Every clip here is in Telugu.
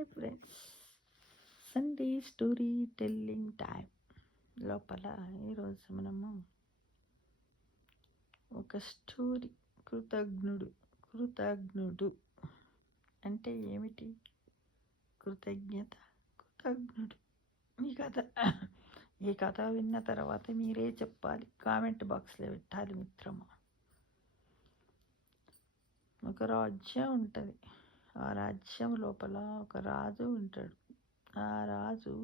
Hi friends, Sunday story telling time లోపల ఈరోజు మనము ఒక స్టోరీ కృతజ్ఞుడు అంటే ఏమిటి? కృతజ్ఞత, కృతజ్ఞుడు. ఈ కథ విన్న తర్వాత మీరే చెప్పాలి, కామెంట్ బాక్స్లో పెట్టాలి మిత్రమా. ఒక రాజ్యం ఉంటుంది. ఆ రాజ్యం లోపల ఒక రాజు ఉంటాడు. ఆ రాజు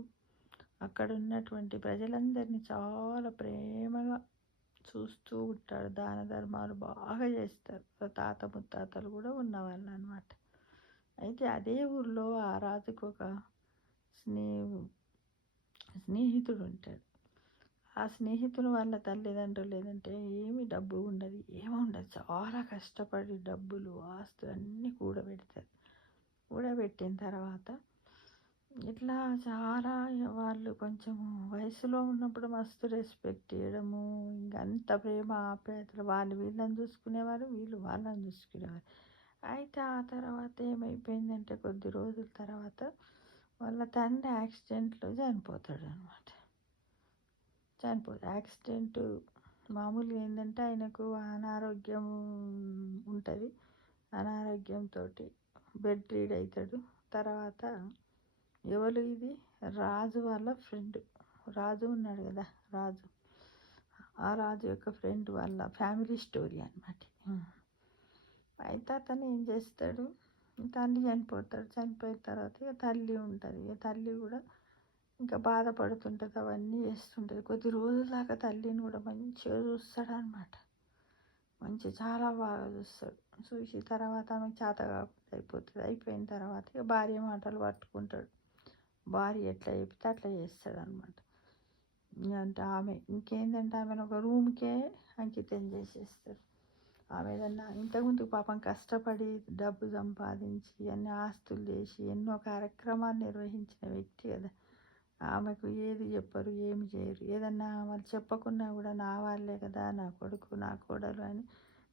అక్కడ ఉన్నటువంటి ప్రజలందరినీ చాలా ప్రేమగా చూస్తూ ఉంటాడు. దాన ధర్మాలు బాగా చేస్తారు. తాత ముత్తాతలు కూడా ఉన్నవాళ్ళు అనమాట. అయితే అదే ఊర్లో ఆ రాజుకు ఒక స్నేహితుడు ఉంటాడు. ఆ స్నేహితుడు వాళ్ళ తల్లిదండ్రులు లేదంటే ఏమి డబ్బు ఉండదు, ఏముండదు. చాలా కష్టపడి డబ్బులు ఆస్తులు అన్నీ కూడబెట్టిన తర్వాత ఇట్లా చాలా వాళ్ళు కొంచెం వయసులో ఉన్నప్పుడు మస్తు రెస్పెక్ట్ చేయడము, ఇంకా అంత ప్రేమ ఆప్యాయతలు. వాళ్ళు వీళ్ళని చూసుకునేవారు, వీళ్ళు వాళ్ళని చూసుకునేవారు. అయితే ఆ తర్వాత ఏమైపోయిందంటే కొద్ది రోజుల తర్వాత వాళ్ళ తండ్రి యాక్సిడెంట్లో చనిపోతాడు అనమాట. యాక్సిడెంట్ మామూలుగా ఏంటంటే ఆయనకు అనారోగ్యం ఉంటుంది. అనారోగ్యంతో బెడ్ రీడ్ అవుతాడు. తర్వాత ఎవరు ఇది? రాజు వాళ్ళ ఫ్రెండ్. రాజు ఉన్నాడు కదా, ఆ రాజు యొక్క ఫ్రెండ్ వాళ్ళ ఫ్యామిలీ స్టోరీ అనమాట. అయితే అతను ఏం చేస్తాడు, తల్లి చనిపోతాడు. చనిపోయిన తర్వాత ఇక తల్లి ఉంటుంది. ఇక తల్లి కూడా ఇంకా బాధపడుతుంటుంది, అవన్నీ చేస్తుంటుంది. కొద్ది రోజుల దాకా తల్లిని కూడా మంచిగా చూస్తాడు అనమాట. చాలా బాగా చూస్తాడు. చూసి తర్వాత ఆమెకు చేత కాకుండా అయిపోతుంది. అయిపోయిన తర్వాత ఇక భార్య మాటలు పట్టుకుంటాడు. భార్య ఎట్లా చెప్తే అట్లా చేస్తాడు అనమాట. అంటే ఆమె ఇంకేంటంటే ఆమెను ఒక రూమ్కే అంకితం చేసేస్తాడు. ఆమె ఏదన్నా ఇంతకుముందు పాపం కష్టపడి డబ్బు సంపాదించి అన్ని ఆస్తులు చేసి ఎన్నో కార్యక్రమాలు నిర్వహించిన వ్యక్తి కదా. ఆమెకు ఏది చెప్పరు, ఏమి చేయరు. ఏదన్నా వాళ్ళు చెప్పకున్నా కూడా నా వాళ్ళే కదా, నా కొడుకు నా కోడలు అని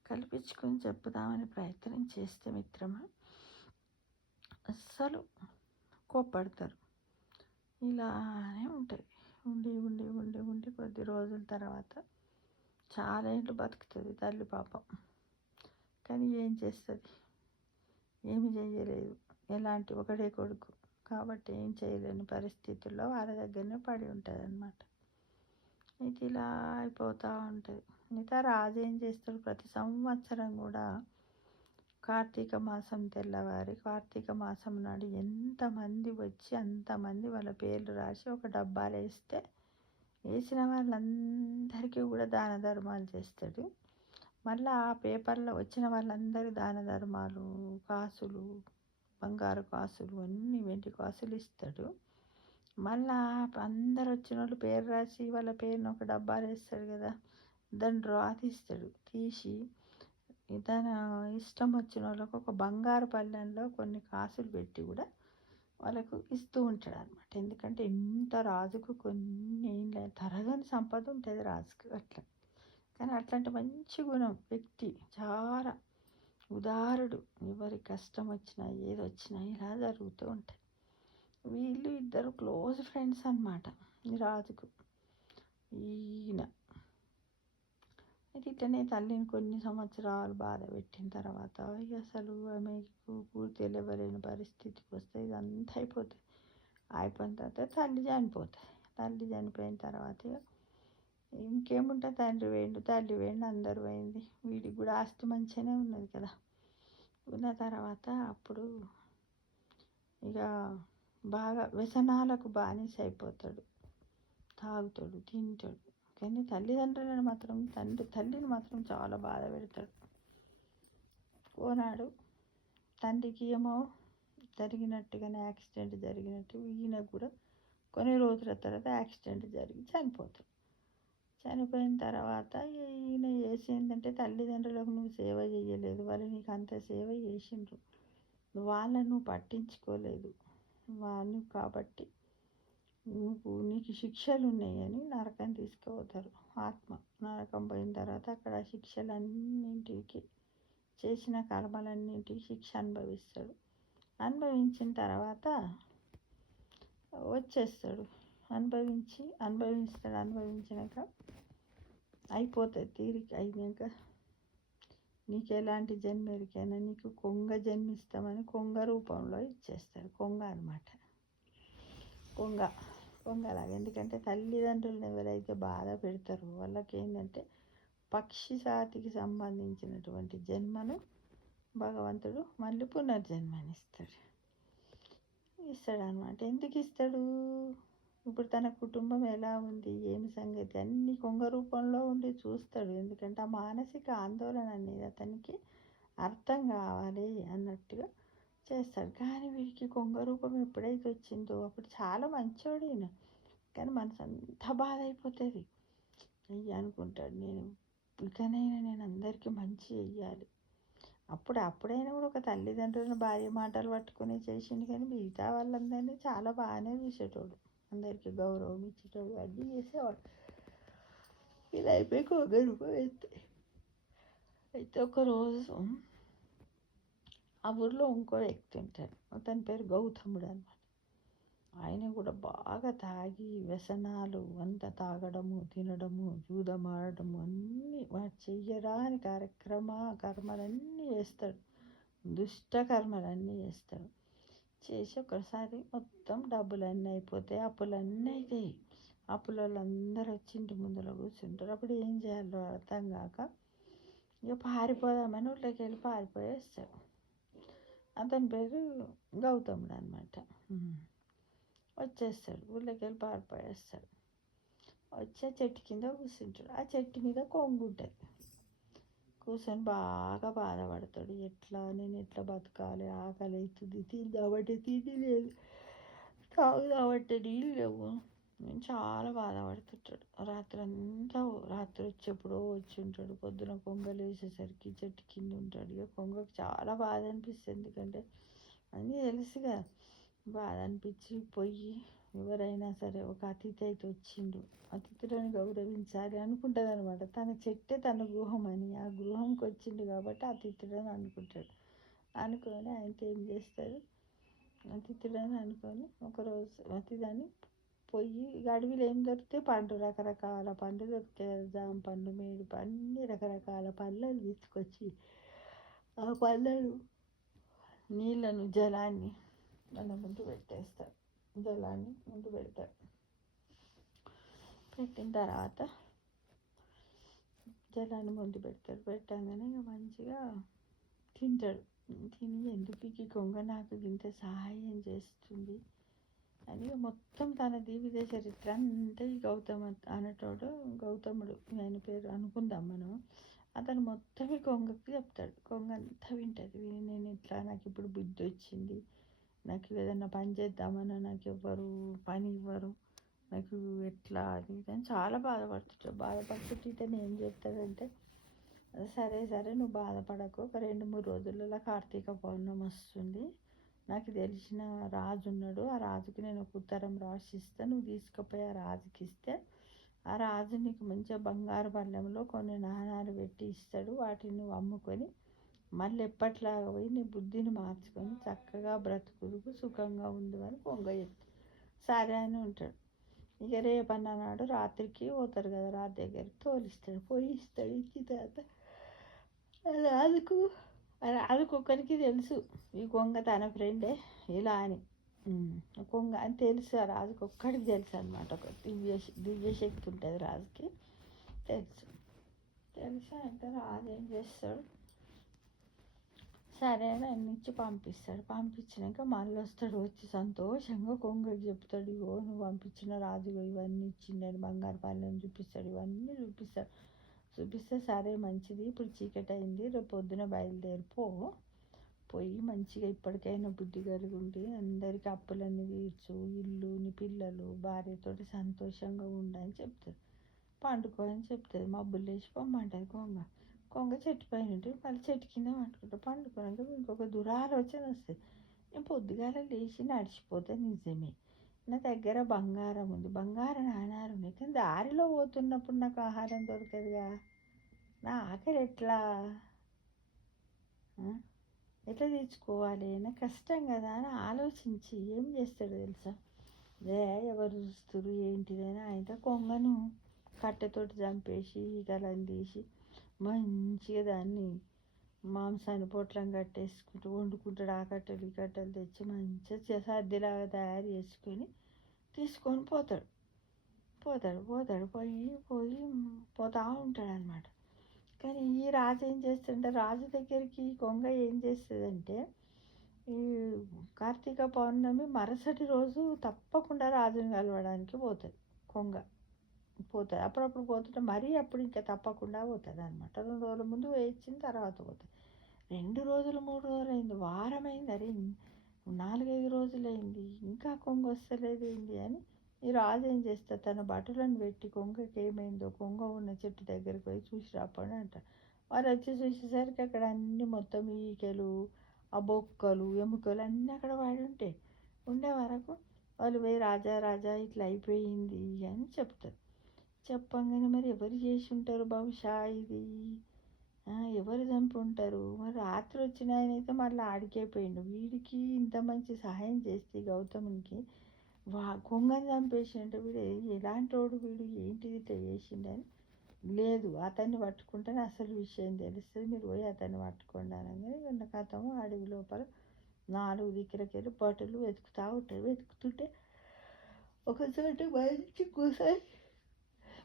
కల్పించుకొని చెప్పుదామని ప్రయత్నం చేస్తే మిత్రమా అస్సలు కోప్పడతారు. ఇలానే ఉంటుంది. ఉండి ఉండి ఉండి ఉండి కొద్ది రోజుల తర్వాత చాలా ఏళ్ళు బతుకుతుంది తల్లి పాపం. కానీ ఏం చేస్తుంది? ఏమి చేయలేదు. ఎలాంటి ఒకడే కొడుకు కాబట్టి ఏం చేయలేని పరిస్థితుల్లో వాళ్ళ దగ్గరనే పడి ఉంటుంది అన్నమాట. ఇది ఇలా అయిపోతూ ఉంటుంది. మిగతా రాజు ఏం చేస్తాడు, ప్రతి సంవత్సరం కూడా కార్తీక మాసం తెల్లవారి కార్తీక మాసం నాడు ఎంతమంది వచ్చి అంతమంది వాళ్ళ పేర్లు రాసి ఒక డబ్బాలో వేస్తే వేసిన వాళ్ళందరికీ కూడా దాన ధర్మాలు చేస్తాడు. మళ్ళీ ఆ పేపర్లో వచ్చిన వాళ్ళందరూ దాన ధర్మాలు, కాసులు, బంగారు కాసులు, అన్నీ వెండి కాసులు ఇస్తాడు. మళ్ళా అందరు వచ్చిన వాళ్ళు పేరు రాసి వాళ్ళ పేరుని ఒక డబ్బాలు వేస్తాడు కదా, దాన్ని డ్రా తీస్తాడు. తీసి తన ఇష్టం వచ్చిన వాళ్ళకు ఒక బంగారు పళ్ళెంలో కొన్ని కాసులు పెట్టి కూడా వాళ్ళకు ఇస్తూ ఉంటాడు అనమాట. ఎందుకంటే ఇంత రాజుకు కొన్ని తరగని సంపద ఉంటుంది రాజుకు అట్లా. కానీ అట్లాంటి మంచి గుణం వ్యక్తి, చాలా ఉదారుడు. ఎవరి కష్టం వచ్చినా ఏది వచ్చినా ఇలా జరుగుతూ ఉంటాయి. వీళ్ళు ఇద్దరు క్లోజ్ ఫ్రెండ్స్ అన్నమాట ఈ రాజుకు. ఈయన అయితే ఇట్లనే తల్లిని కొన్ని సంవత్సరాలు బాధ పెట్టిన తర్వాత ఇక అసలు ఆమెకు పూర్తి వెళ్ళవలేని పరిస్థితికి వస్తే ఇదంతా అయిపోతుంది. అయిపోయిన తర్వాత తల్లి చనిపోయిన తర్వాత ఇంకేముంటుంది, తండ్రి వేయండు తల్లి వేయండు అందరు పోయింది. వీడికి కూడా ఆస్తి మంచిగానే ఉన్నది కదా. ఉన్న తర్వాత అప్పుడు ఇక బాగా వ్యసనాలకు బానిస అయిపోతాడు. తాగుతాడు, తింటాడు. కానీ తల్లిని మాత్రం చాలా బాధ పెడతాడు. ఓనాడు తండ్రికి ఏమో జరిగినట్టుగానే యాక్సిడెంట్ జరిగినట్టు ఈయన కూడా కొన్ని రోజుల తర్వాత యాక్సిడెంట్ జరిగి చనిపోతాడు. చనిపోయిన తర్వాత ఈయన చేసిందంటే తల్లిదండ్రులకు నువ్వు సేవ చేయలేదు, వాళ్ళు నీకు అంత సేవ చేసిండ్రు, వాళ్ళను నువ్వు పట్టించుకోలేదు వాళ్ళు, కాబట్టి నీకు శిక్షలు ఉన్నాయని నరకం తీసుకుపోతారు. ఆత్మ నరకం పోయిన తర్వాత అక్కడ శిక్షలన్నింటికి చేసిన కర్మలన్నింటికి శిక్ష అనుభవిస్తాడు. అనుభవించిన తర్వాత వచ్చేస్తాడు. అనుభవించినాక అయిపోతుంది. తీరిక అయినాక నీకు ఎలాంటి జన్మెరికైనా నీకు కొంగ జన్మిస్తామని కొంగ రూపంలో ఇచ్చేస్తారు. కొంగ అనమాట. కొంగలాగా. ఎందుకంటే తల్లిదండ్రులను ఎవరైతే బాధ పెడతారో వాళ్ళకి ఏంటంటే పక్షి జాతికి సంబంధించినటువంటి జన్మను భగవంతుడు మళ్ళీ ఇస్తాడనమాట. ఎందుకు ఇస్తాడు? ఇప్పుడు తన కుటుంబం ఎలా ఉంది, ఏమి సంగతి అన్ని కొంగ రూపంలో ఉండి చూస్తాడు. ఎందుకంటే ఆ మానసిక ఆందోళన అనేది అతనికి అర్థం కావాలి అన్నట్టుగా చేస్తాడు. కానీ వీడికి కొంగ రూపం ఎప్పుడైతే వచ్చిందో అప్పుడు చాలా మంచోడు ఈయన, కానీ మనసు అంతా బాధ అయిపోతుంది. అనుకుంటాడు, ఇకనైనా నేను అందరికీ మంచి చెయ్యాలి. అప్పుడైనా కూడా ఒక తల్లిదండ్రులను భార్య మాటలు పట్టుకుని చేసిండు, కానీ మిగతా వాళ్ళందరినీ చాలా బాగానే చూసేటోడు, అందరికీ గౌరవం ఇచ్చేటోడు, అన్నీ చేసేవాడు. ఇలా అయిపోయి కొంగ రూపం అయితే ఒకరోజు ఆ ఊర్లో ఇంకో వ్యక్తి ఉంటాడు. అతని పేరు గౌతముడు అనమాట. ఆయన కూడా బాగా తాగి వ్యసనాలు అంతా తాగడము, తినడము, జూదమాడము అన్నీ వాడు చెయ్యరాని కర్మలన్నీ చేస్తాడు. దుష్ట కర్మలన్నీ చేస్తాడు. చేసి ఒకసారి మొత్తం డబ్బులన్నీ అయిపోతాయి, అప్పులన్నీ అవుతాయి. అప్పుల వాళ్ళందరూ వచ్చి ఇంటి ముందర కూర్చుంటారు. అప్పుడు ఏం చేయాలో అర్థం కాక ఇక పారిపోదామని ఊళ్ళోకి వెళ్ళి పారిపోయేస్తాడు. అతని పేరు గౌతముడు అనమాట. వచ్చేస్తాడు, ఊళ్ళోకి వెళ్ళి పారిపోయేస్తాడు. వచ్చే చెట్టు కింద కూర్చుంటాడు. ఆ చెట్టు మీద కొంగు ఉంటుంది. కూర్చొని బాగా బాధపడతాడు. నేను ఎట్లా బతకాలి, ఆకలి అవుతుంది, తిందామంటే తిండి లేదు, తాగుదామంటే నీళ్ళు లేవు, నేను చాలా బాధపడుతుంటాడు. రాత్రి వచ్చేప్పుడో వచ్చి ఉంటాడు. పొద్దున కొంగలు వేసేసరికి చెట్టు కింద ఉంటాడు. ఇక కొంగకు చాలా బాధ అనిపిస్తుంది, ఎందుకంటే అన్నీ తెలుసుగా. బాధ అనిపించి ఎవరైనా సరే ఒక అతిథి అయితే వచ్చిండు, అతిథులను గౌరవించాలి అనుకుంటుంది అనమాట. తన చెట్టే తన గృహం అని, ఆ గృహంకి వచ్చిండు కాబట్టి అతిథులను అనుకుంటాడు. అనుకొని ఆయనతో ఏం చేస్తాడు, అతిథులను అనుకొని ఒకరోజు అతిథిని అడవిలో ఏం దొరికితే రకరకాల పండ్లు దొరుకుతాయి. జామ పండ్లు, మేడు అన్ని రకరకాల పళ్ళను తీసుకొచ్చి ఆ పళ్ళను, నీళ్ళను, జలాన్ని మన ముందు పెట్టేస్తారు. జలాన్ని ముందు పెడతారు. పెట్టిన తర్వాత జలాన్ని ముందు పెట్టంగానే ఇక మంచిగా తింటాడు. తిని ఎందుకు ఈ కొంగ నాకు ఇంత సహాయం చేస్తుంది అని మొత్తం తన జీవిత చరిత్ర అంతా ఈ గౌతముడు ఆయన పేరు అనుకుందాం మనం. అతను మొత్తం ఈ కొంగకి చెప్తాడు. కొంగ అంతా వింటుంది. నేను ఇట్లా, నాకు ఇప్పుడు బుద్ధి వచ్చింది, నాకు ఏదైనా పని చేద్దామన్నా నాకు ఎవ్వరు పని ఇవ్వరు, నాకు ఎట్లా అది అని చాలా బాధపడుతుంటే ఇతను ఏం చెప్తాడంటే, సరే నువ్వు బాధపడకు, ఒక 2-3 రోజులలో కార్తీక పౌర్ణమి వస్తుంది, నాకు తెలిసిన రాజు ఉన్నాడు, ఆ రాజుకి నేను ఒక ఉత్తరం రాసిస్తాను, నువ్వు తీసుకుపోయి ఆ రాజుకి ఇస్తే ఆ రాజు నీకు మంచిగా బంగారు పళ్ళెంలో కొన్ని నాణాలు పెట్టి ఇస్తాడు. వాటిని నువ్వు అమ్ముకొని మళ్ళీ ఎప్పట్లాగా పోయి నీ బుద్ధిని మార్చుకొని చక్కగా బ్రతుకుదుకు, సుఖంగా ఉండు అని కొంగ చెప్తాడు. సరే అని ఉంటాడు. ఇక రేపన్న నాడు రాత్రికి పోతారు కదా, రాత్రి దగ్గరికి తోలిస్తాడు. ఇస్తాడు. ఇచ్చిన తర్వాత రాజుకొక్కరికి తెలుసు ఈ కొంగ తన ఫ్రెండే ఇలా అని. కొంగ అని తెలుసు, ఆ రాజుకి ఒక్కడికి తెలుసు అనమాట. ఒక దివ్యశక్తి ఉంటుంది రాజుకి, తెలుసు అంటే రాజు ఏం చేస్తాడు, సరే అని అన్నిచ్చి పంపిస్తాడు. పంపించినాక మళ్ళీ వస్తాడు. వచ్చి సంతోషంగా కొంగకి చెప్తాడు, ఇగో నువ్వు పంపించిన రాజు ఇవన్నీ ఇచ్చిండని బంగారు పళ్ళని చూపిస్తాడు. ఇవన్నీ చూపిస్తే సరే మంచిది, ఇప్పుడు చీకటి అయింది, రేపు పొద్దున పోయి మంచిగా ఇప్పటికైనా బుద్ధి కలిగి ఉండి అందరికీ అప్పులన్నీ తీర్చు, ఇల్లు, నీ పిల్లలు, భార్యతోటి సంతోషంగా ఉండని చెప్తుంది. పండుకో అని చెప్తుంది. మబ్బులు లేచి పొమ్మంటుంది కొంగ చెట్టు పైన ఉంటుంది. మళ్ళీ చెట్టు కింద పండుకున్నాక ఇంకొక దురాలోచన వస్తుంది. నేను పొద్దుగాల లేచి నడిచిపోతే నిజమే, నా దగ్గర బంగారం ఉంది, బంగారు నాణాలు ఉన్నాయి, కానీ దారిలో పోతున్నప్పుడు నాకు ఆహారం దొరకదుగా, నా ఆకలి ఎట్లా? ఎట్లా తీర్చుకోవాలి నాకు కష్టం కదా అని ఆలోచించి ఏం చేస్తాడు తెలుసా, ఎవరు చూస్తురు ఏంటిదని ఆయనతో కొంగను కట్టెతోటి చంపేసి ఈగలను తీసి మంచిగా దాన్ని మాంసాన్ని పొట్లం కట్టేసుకుంటూ వండుకుంటాడు. ఆ కట్టెలు ఈ కట్టెలు తెచ్చి మంచిగా సర్దిలాగా తయారు చేసుకొని తీసుకొని పోతాడు. పోతాడు పోతాడు పోయి పోయి పోతా ఉంటాడు అనమాట. కానీ ఈ రాజు ఏం చేస్తుంటే, రాజు దగ్గరికి కొంగ ఏం చేస్తుందంటే, ఈ కార్తీక పౌర్ణమి మరుసటి రోజు తప్పకుండా రాజుని కలవడానికి పోతుంది కొంగ. పోతుంది అప్పుడప్పుడు పోతుంటే, మరీ అప్పుడు ఇంకా తప్పకుండా పోతుంది అనమాట. 2 రోజుల ముందు వేయించిన తర్వాత పోతుంది. 2 రోజులు 3 రోజులు అయింది, వారం అయింది, అరే 4-5 రోజులైంది ఇంకా కొంగ వస్తలేదు ఏంది అని ఈ రాజు ఏం చేస్తారు, తన బట్టలను పెట్టి కొంగకి ఏమైందో కొంగ ఉన్న చెట్టు దగ్గరికి పోయి చూసి రాపని అంటారు. వారు వచ్చి చూసేసరికి అక్కడ అన్నీ మొత్తం ఈకలు, ఆ బొక్కలు ఎముకలు అన్నీ అక్కడ వాడి ఉంటాయి. ఉండే వరకు వాళ్ళు పోయి రాజా రాజా ఇట్లా అయిపోయింది అని చెప్తారు. చెప్పంగానే మరి ఎవరు చేసి ఉంటారు బహుశా ఇది, ఎవరు చంపి ఉంటారు, మరి రాత్రి వచ్చిన ఆయన అయితే మళ్ళీ ఆడికైపోయిండు, వీడికి ఇంత మంచి సహాయం చేస్తే గౌతమునికి కొంగని చంపేసిండు, వీడు ఎలాంటి వాడు, వీడు ఏంటిది ఇట్లా చేసిండని. లేదు అతన్ని పట్టుకుంటేనే అసలు విషయం తెలుస్తుంది, మీరు పోయి అతన్ని పట్టుకోండి అనగానే ఉన్న కథము అడవి లోపల 4 దిక్కులకెళ్ళి బట్టలు వెతుకుతూ ఉంటారు. వెతుకుతుంటే ఒక చోట మంచి కూర్చొని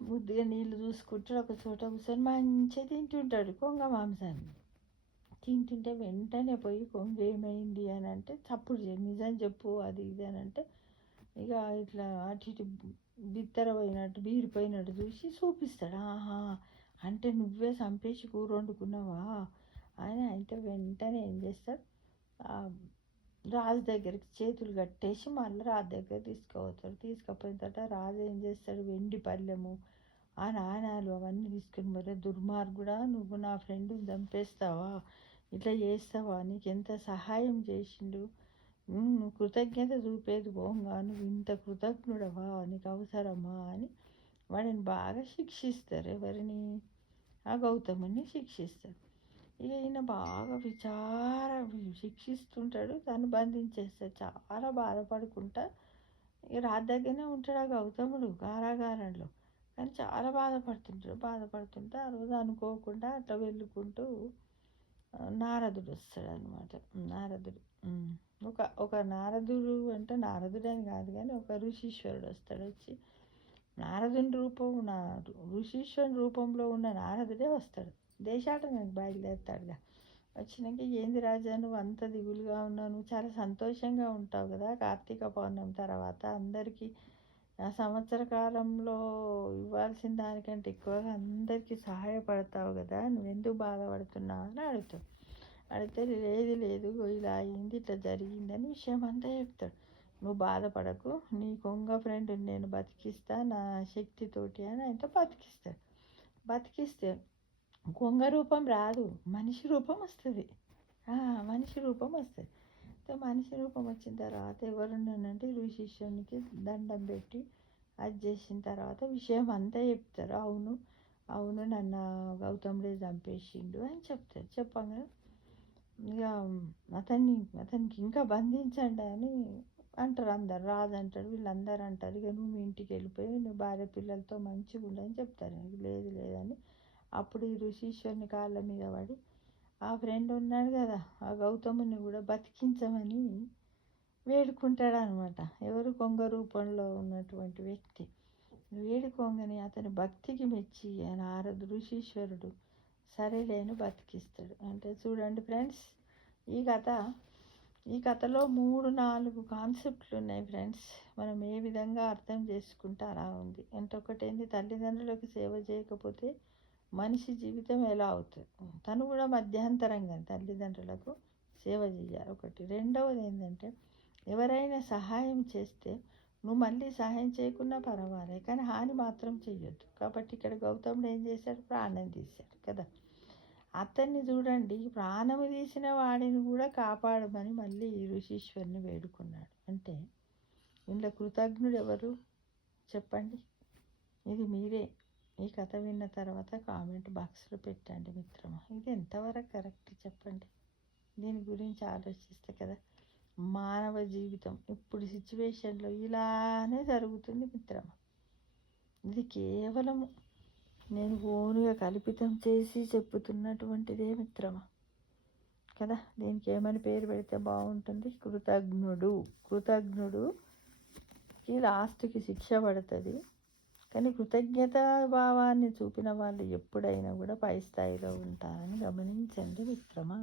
ముద్దుగా నీళ్ళు చూసుకుంటాడు. ఒక చోట కూర్చొని మంచిగా తింటుంటాడు కొంగ మాంసాన్ని. తింటుంటే వెంటనే పోయి కొంగ ఏమైంది అని అంటే చప్పుడు నిజం చెప్పు అది ఇది అని అంటే, ఇక ఇట్లా అటు ఇటు బిత్తరపోయినట్టు బీరిపోయినట్టు చూసి చూపిస్తాడు. ఆహా, అంటే నువ్వే చంపేసి కూర వండుకున్నావా అని. అయితే వెంటనే ఏం చేస్తాడు, రాజు దగ్గరికి చేతులు కట్టేసి మళ్ళీ రాజు దగ్గర తీసుకుపోతాడు. తీసుకుపోయిన తర్వాత రాజు ఏం చేస్తాడు, వెండి పళ్ళెము ఆ నాణాలు అవన్నీ తీసుకుని, మరి దుర్మార్గుడా నువ్వు నా ఫ్రెండ్ని చంపేస్తావా, ఇట్లా చేస్తావా, నీకు ఎంత సహాయం చేసిండు, నువ్వు కృతజ్ఞత చూపేది పోంగా నువ్వు ఇంత కృతజ్ఞుడవా, నీకు అవసరమా అని వాడిని బాగా శిక్షిస్తారు. ఎవరిని, ఆ గౌతముని శిక్షిస్తారు. ఇక ఈయన బాగా శిక్షిస్తుంటాడు, తను బంధించేస్తాడు. చాలా బాధపడుకుంటా ఇక రాజు దగ్గరనే ఉంటాడు ఆ గౌతముడు కారాగారంలో. కానీ చాలా బాధపడుతుంటే ఆ రోజు అనుకోకుండా అట్లా వెళ్ళుకుంటూ నారదుడు వస్తాడు అనమాట. నారదుడు ఒక నారదుడు అంటే నారదుడని కాదు కానీ ఒక ఋషీశ్వరుడు వస్తాడు. వచ్చి నారదుని రూపం ఋషీశ్వరుని రూపంలో ఉన్న నారదుడే వస్తాడు. దేశాటనకి బయలుదేరుతాడుగా. వచ్చినాక ఏంది రాజా నువ్వు అంత దిగులుగా ఉన్నావు, నువ్వు చాలా సంతోషంగా ఉంటావు కదా కార్తీక పౌర్ణమి తర్వాత, అందరికీ ఆ సంవత్సర కాలంలో ఇవ్వాల్సిన దానికంటే ఎక్కువగా అందరికీ సహాయపడతావు కదా, నువ్వెందుకు బాధపడుతున్నావు అని అడుగుతాడు. అడిగితే లేదు ఇలా అయింది ఇట్లా జరిగిందని విషయం అంతా చెప్తాడు. నువ్వు బాధపడకు, నీ కొంగ ఫ్రెండ్ నేను బతికిస్తా నా శక్తితోటి అని ఆయనతో బతికిస్తే కొంగ రూపం రాదు, మనిషి రూపం వస్తుంది. మనిషి రూపం వస్తుంది. మనిషి రూపం వచ్చిన తర్వాత ఎవరున్నానంటే ఋషిష్యునికి దండం పెట్టి అది చేసిన తర్వాత విషయం అంతా చెప్తారు. అవును నన్ను గౌతముడే చంపేసిండు అని చెప్తారు. చెప్పంగా ఇక అతనికి ఇంకా బంధించండి అని అంటారు అందరు. రాజు అంటాడు, వీళ్ళందరూ అంటారు ఇక నువ్వు మీ ఇంటికి వెళ్ళిపోయి నువ్వు భార్య పిల్లలతో మంచిగా ఉండని చెప్తారు. లేదని అప్పుడు ఈ ఋషీశ్వరుని కాళ్ళ మీద పడి ఆ ఫ్రెండ్ ఉన్నాడు కదా ఆ గౌతముని కూడా బతికించమని వేడుకుంటాడు అనమాట. ఎవరు, కొంగ రూపంలో ఉన్నటువంటి వ్యక్తి వేడుకోంగని అతని భక్తికి మెచ్చి నారదు ఋషీశ్వరుడు సరేలేని బతికిస్తాడు. అంటే చూడండి ఫ్రెండ్స్, ఈ కథలో 3-4 కాన్సెప్ట్లు ఉన్నాయి ఫ్రెండ్స్. మనం ఏ విధంగా అర్థం చేసుకుంటే అలా ఉంది. అంటే ఒకటేంది, తల్లిదండ్రులకు సేవ చేయకపోతే మనిషి జీవితం ఎలా అవుతుంది, తను కూడా మధ్యాంతరంగా తల్లిదండ్రులకు సేవ చేయాలి ఒకటి. రెండవది ఏంటంటే ఎవరైనా సహాయం చేస్తే నువ్వు మళ్ళీ సహాయం చేయకున్నా పర్వాలేదు కానీ హాని మాత్రం చెయ్యొద్దు. కాబట్టి ఇక్కడ గౌతముడు ఏం చేశాడు, ప్రాణం తీశాడు కదా. అతన్ని చూడండి, ప్రాణము తీసిన వాడిని కూడా కాపాడమని మళ్ళీ ఋషీశ్వరుని వేడుకున్నాడు. అంటే ఇంట్లో కృతజ్ఞుడు ఎవరు చెప్పండి. ఇది మీరే ఈ కథ విన్న తర్వాత కామెంట్ బాక్స్లో పెట్టండి మిత్రమా. ఇది ఎంతవరకు కరెక్ట్ చెప్పండి. దీని గురించి ఆలోచిస్తే కదా మానవ జీవితం ఇప్పుడు సిచ్యువేషన్లో ఇలానే జరుగుతుంది మిత్రమా. ఇది కేవలం నేను ఓనుగా కల్పితం చేసి చెప్పుతున్నటువంటిదే మిత్రమా కదా. దీనికి ఏమని పేరు పెడితే బాగుంటుంది? కృతజ్ఞుడుకి లాస్ట్కి శిక్ష పడుతుంది. కానీ కృతజ్ఞతా భావాన్ని చూపిన వాళ్ళు ఎప్పుడైనా కూడా పై స్థాయిలో ఉంటారని గమనించండి మిత్రమా.